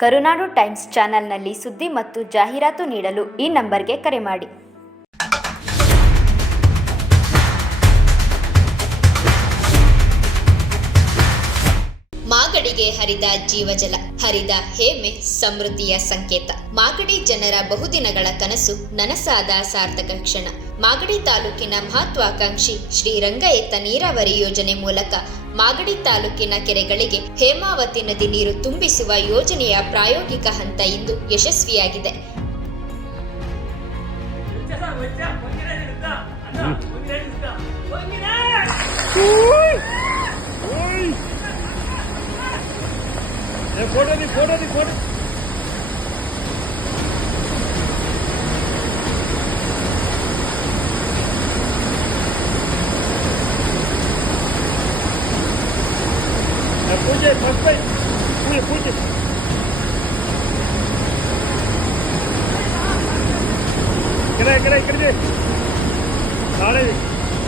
ಕರುನಾಡು times ಚಾನೆಲ್ನಲ್ಲಿ ಸುದ್ದಿ ಮತ್ತು ಜಾಹೀರಾತು ನೀಡಲು ಈ ನಂಬರ್ಗೆ ಕರೆ ಮಾಡಿ. ಮಾಗಡಿಗೆ ಹರಿದ ಜೀವಜಲ, ಹರಿದ ಹೇಮೆ ಸಮೃದ್ಧಿಯ ಸಂಕೇತ. ಮಾಗಡಿ ಜನರ ಬಹುದಿನಗಳ ಕನಸು ನನಸಾದ ಸಾರ್ಥಕ ಕ್ಷಣ. ಮಾಗಡಿ ತಾಲೂಕಿನ ಮಹತ್ವಾಕಾಂಕ್ಷಿ ಶ್ರೀ ರಂಗಯತ ನೀರಾವರಿ ಯೋಜನೆ ಮೂಲಕ ಮಾಗಡಿ ತಾಲೂಕಿನ ಕೆರೆಗಳಿಗೆ ಹೇಮಾವತಿ ನದಿ ನೀರು ತುಂಬಿಸುವ ಯೋಜನೆಯ ಪ್ರಾಯೋಗಿಕ ಹಂತ ಇಂದು ಯಶಸ್ವಿಯಾಗಿದೆ. पूछे इकडे नाळे